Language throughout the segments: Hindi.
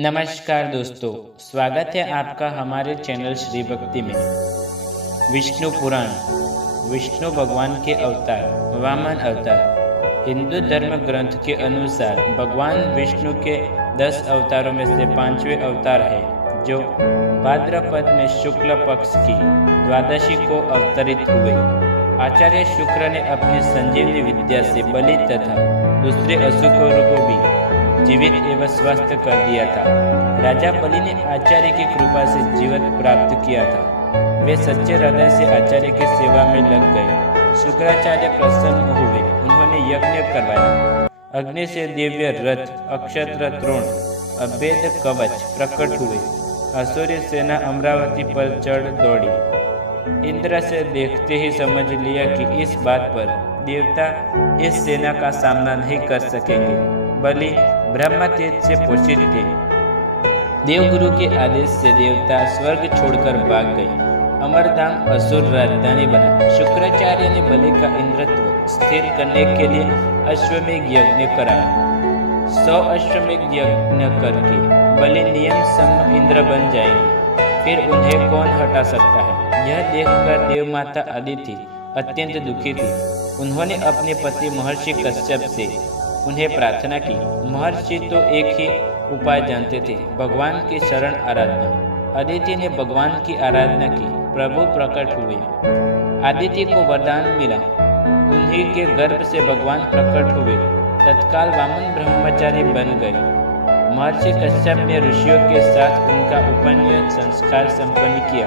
नमस्कार दोस्तों, स्वागत है आपका हमारे चैनल श्री भक्ति में। विष्णु पुराण, विष्णु भगवान के अवतार, वामन अवतार। हिंदू धर्म ग्रंथ के अनुसार भगवान विष्णु के 10 अवतारों में से 5वें अवतार है, जो भाद्रपद में शुक्ल पक्ष की द्वादशी को अवतरित हुए। आचार्य शुक्र ने अपनी संजीवनी विद्या से बलि तथा दूसरे असुरों को भी जीवित एवं स्वस्थ कर दिया था। राजा बलि ने आचार्य की कृपा से जीवन प्राप्त किया था। वे सच्चे हृदय से आचार्य की सेवा में लग गए। शुक्राचार्य प्रसन्न हुए। उन्होंने यज्ञ करवाया। अग्नि से दिव्य रथ, अक्षत्र तृण, अभेद कवच प्रकट हुए। असुरी सेना अमरावती पर चढ़ दौड़ी। इंद्र से देखते ही समझ लिया कि इस बात पर देवता इस सेना का सामना नहीं कर सकेंगे। बलि ब्रह्म तेज से पोषित थे। देवगुरु के आदेश से देवता स्वर्ग छोड़कर भाग गए। अमरधाम असुर राजधानी बना। शुक्राचार्य ने बलि का इंद्रत्व स्थिर करने के लिए अश्वमेघ यज्ञ कराया। 100 अश्वमेघ यज्ञ करके बलि नियम सम इंद्र बन जाएंगे, फिर उन्हें कौन हटा सकता है। यह देखकर देवमाता अदिति अत्यंत दुखी थी। उन्होंने अपने पति महर्षि कश्यप से उन्हें प्रार्थना की। महर्षि तो एक ही उपाय जानते थे, भगवान की शरण आराधना। अदिति ने भगवान की आराधना की। प्रभु प्रकट हुए। अदिति को वरदान मिला। उन्हीं के गर्भ से भगवान प्रकट हुए। तत्काल वामन ब्रह्मचारी बन गए। महर्षि कश्यप ने ऋषियों के साथ उनका उपनयन संस्कार संपन्न किया।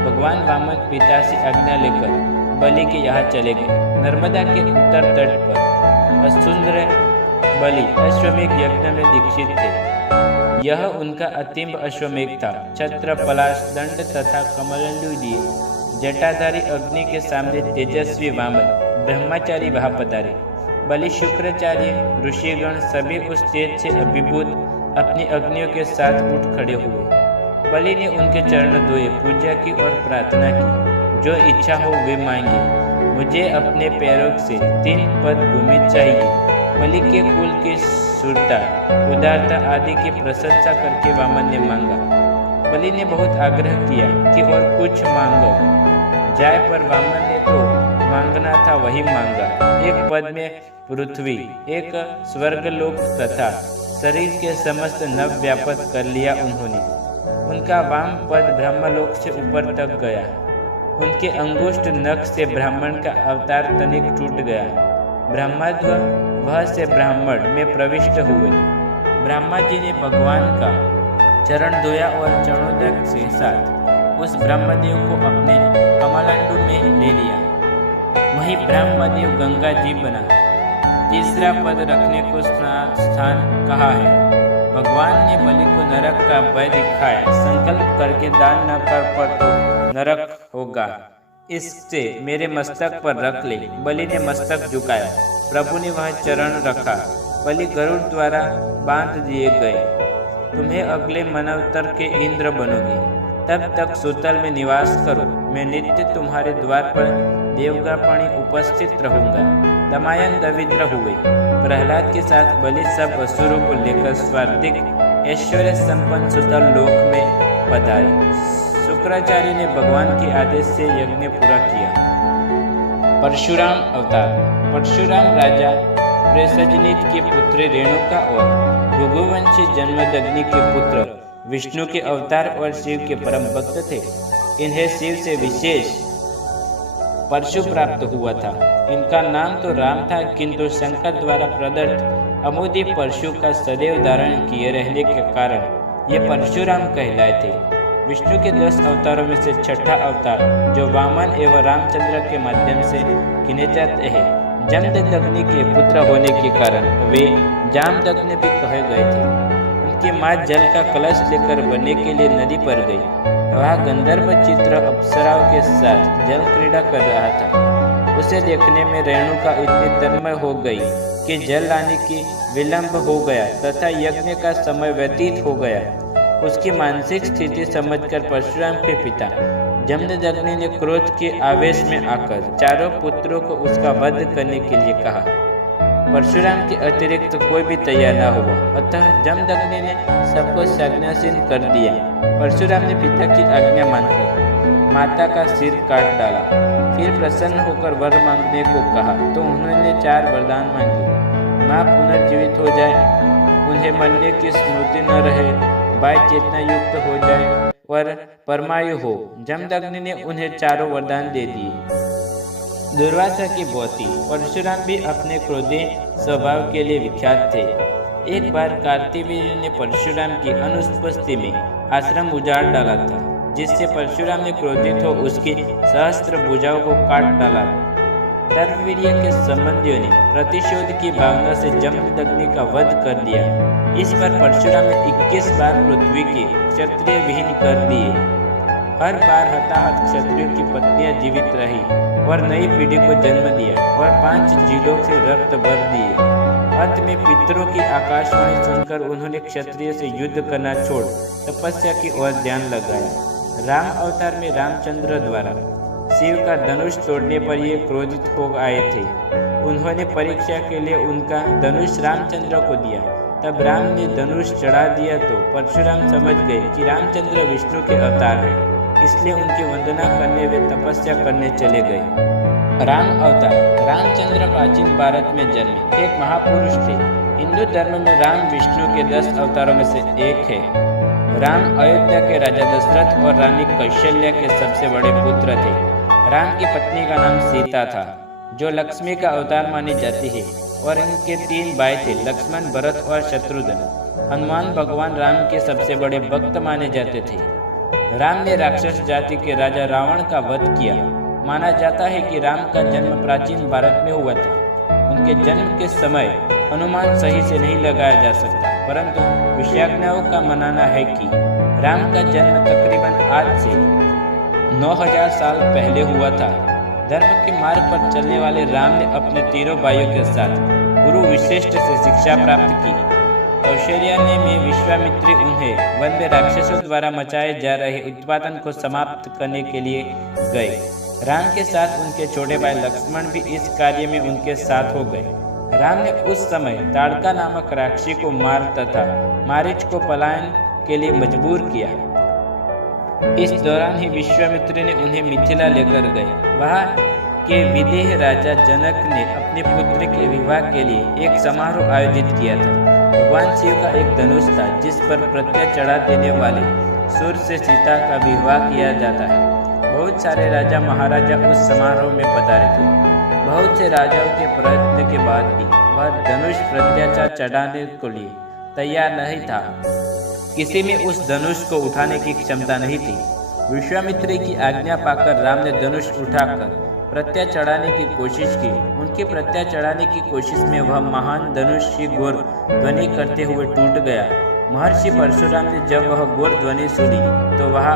भगवान वामन पिता से आज्ञा लेकर बलि के यहाँ चले गए। नर्मदा के उत्तर तट पर असुंदर बलि अश्वमेघ यज्ञ में दीक्षित थे। यह उनका अंतिम अश्वमेघ था। छत्र, पलाश, दंड तथा कमंडलू लिए जटाधारी अग्नि के सामने तेजस्वी वामन ब्रह्मचारी वहां पधारे। बलि, शुक्राचार्य, ऋषिगण सभी उस तेज से अभिभूत अपनी अग्नियों के साथ उठ खड़े हुए। बलि ने उनके चरण धोए, पूजा की और प्रार्थना की। जो इच्छा हो वे मांगे। मुझे अपने पैरों से 3 पद भूमि चाहिए। बलि के कुल की शूरता, उदारता आदि की प्रशंसा करके वामन ने मांगा। बलि ने बहुत आग्रह किया कि और कुछ मांगो जाए, पर वामन ने तो मांगना था वही मांगा। एक पद में पृथ्वी, एक स्वर्गलोक तथा शरीर के समस्त नभ व्याप्त कर लिया उन्होंने। उनका वाम पद ब्रह्मलोक से ऊपर तक गया। उनके अंगुष्ठ नख से ब्राह्मण का अवतार तनिक टूट गया। ब्रह्मत्व वह से ब्राह्मण में प्रविष्ट हुए। ब्रह्मा जी ने भगवान का चरण धोया और चरणोदक से साथ उस ब्रह्मदेव को अपने कमलंडू में ले लिया। वही ब्रह्मदेव गंगा जी बना। तीसरा पद रखने को स्थान कहा है। भगवान ने बलि को नरक का भय दिखाया। संकल्प करके दान न कर पर तो नरक होगा, इससे मेरे मस्तक पर रख ले। बलि ने मस्तक झुकाया। प्रभु ने वह चरण रखा। बलि गरुड़ द्वारा बांध दिए गए। तुम्हें अगले मनवतर के इंद्र बनोगे। तब तक सुतल में निवास करो। मैं नित्य तुम्हारे द्वार पर देवगापणी उपस्थित रहूंगा। दमायन दविद्र हुए। प्रहलाद के साथ बलि सब असुरों को लेकर स्वार्थिक ऐश्वर्य संपन्न सुतल लोक में पधारे। शुक्राचार्य ने भगवान के आदेश से यज्ञ पूरा किया। परशुराम अवतार। परशुराम राजा प्रेसजनित की पुत्री रेणुका और भृगुवंशी जन्मदग्नि के पुत्र विष्णु के अवतार और शिव के परम भक्त थे। इन्हें शिव से विशेष परशु प्राप्त हुआ था। इनका नाम तो राम था, किंतु शंकर द्वारा प्रदत्त अमोदी परशु का सदैव धारण किए रहने के कारण ये परशुराम कहलाए थे। विष्णु के 10 अवतारों में से छठा अवतार, जो वामन एवं रामचंद्र के माध्यम से गिने जाते हैं, जमदग्नि के पुत्र होने के कारण वे जामदग्नि भी कहे गए थे। उनकी माँ जल का कलश लेकर बनने के लिए नदी पर गई। वहाँ गंधर्व चित्र अप्सराओं के साथ जल क्रीड़ा कर रहा था। उसे देखने में रेणुका इतनी तन्मय हो गई कि जल लाने की विलंब हो गया तथा यज्ञ का समय व्यतीत हो गया। उसकी मानसिक स्थिति समझकर परशुराम के पिता जमदग्नि ने क्रोध के आवेश में आकर चारों पुत्रों को उसका वध करने के लिए कहा। परशुराम के अतिरिक्त कोई भी तैयार न हुआ। अतः जमदग्नि ने सबको संज्ञासीन कर दिया। परशुराम ने पिता की आज्ञा मानकर माता का सिर काट डाला। फिर प्रसन्न होकर वर मांगने को कहा तो उन्होंने 4 वरदान मांगे। माँ पुनर्जीवित हो जाए, उन्हें मरने की स्मृति न रहे, बाई चेतना युक्त हो जाए और परमायु हो। जमदग्नि ने उन्हें चारों वरदान दे दिए। दुर्वासा की पोती परशुराम भी अपने क्रोधी स्वभाव के लिए विख्यात थे। एक बार कार्तिवीर्य ने परशुराम की अनुपस्थिति में आश्रम उजाड़ डाला था, जिससे परशुराम ने क्रोधित हो उसकी सहस्त्र भुजाओं को काट डाला। कार्तिवीर्य के संबंधियों ने प्रतिशोध की भावना से जमदग्नि का वध कर दिया। इस पर परशुराम ने 21 बार पृथ्वी के क्षत्रिय विहीन कर दिए। हर बार हताहत क्षत्रियों की पत्नियां जीवित रही और नई पीढ़ी को जन्म दिया और 5 जिलों से रक्त भर दिए। अंत में पितरों की आकाशवाणी सुनकर उन्होंने क्षत्रिय से युद्ध करना छोड़ तपस्या की ओर ध्यान लगाया। राम अवतार में रामचंद्र द्वारा शिव का धनुष तोड़ने पर ये क्रोधित हो आए थे। उन्होंने परीक्षा के लिए उनका धनुष रामचंद्र को दिया। तब राम ने धनुष चढ़ा दिया तो परशुराम समझ गए कि रामचंद्र विष्णु के अवतार हैं, इसलिए उनकी वंदना करने वे तपस्या करने चले गए। राम अवतार रामचंद्र प्राचीन भारत में जन्मे एक महापुरुष थे। हिंदू धर्म में राम विष्णु के 10 अवतारों में से एक है। राम अयोध्या के राजा दशरथ और रानी कौशल्या के सबसे बड़े पुत्र थे। राम की पत्नी का नाम सीता था, जो लक्ष्मी का अवतार मानी जाती है, और इनके 3 भाई थे, लक्ष्मण, भरत और शत्रुघ्न। हनुमान भगवान राम के सबसे बड़े भक्त माने जाते थे। राम ने राक्षस जाति के राजा रावण का वध किया। माना जाता है कि राम का जन्म प्राचीन भारत में हुआ था। उनके जन्म के समय अनुमान सही से नहीं लगाया जा सकता, परंतु विशेषज्ञों का मानना है कि राम का जन्म तकरीबन आज से 9000 साल पहले हुआ था। धर्म के मार्ग पर चलने वाले राम ने अपने तीनों भाइयों के साथ गुरु वशिष्ठ से शिक्षा प्राप्त की। कौशल्या में विश्वामित्री उन्हें वन में राक्षसों द्वारा मचाए जा रहे उत्पादन को समाप्त करने के लिए गए। राम के साथ उनके छोटे भाई लक्ष्मण भी इस कार्य में उनके साथ हो गए। राम ने उस समय ताड़का नामक राक्षसी को मार तथा मारीच को पलायन के लिए मजबूर किया। इस दौरान ही विश्वामित्र ने उन्हें मिथिला लेकर गए। वहां के विदेह राजा जनक ने अपने पुत्र के विवाह के लिए एक समारोह आयोजित किया था। भगवान शिव का एक धनुष था, जिस पर प्रत्यय चढ़ा देने वाले सूर्य से सीता का विवाह किया जाता है। बहुत सारे राजा महाराजा उस समारोह में पधारे थे। बहुत से राजाओं के प्रयत्न के बाद भी वह धनुष प्रत्याचार चढ़ाने को लिए तैयार नहीं था। किसी में उस धनुष को उठाने की क्षमता नहीं थी। विश्वामित्र की आज्ञा पाकर राम ने धनुष उठाकर प्रत्यय चढ़ाने की कोशिश की। उनके प्रत्यय चढ़ाने की कोशिश में वह महान धनुष की घोर ध्वनि करते हुए टूट गया। महर्षि परशुराम ने जब वह घोर ध्वनि सुनी तो वह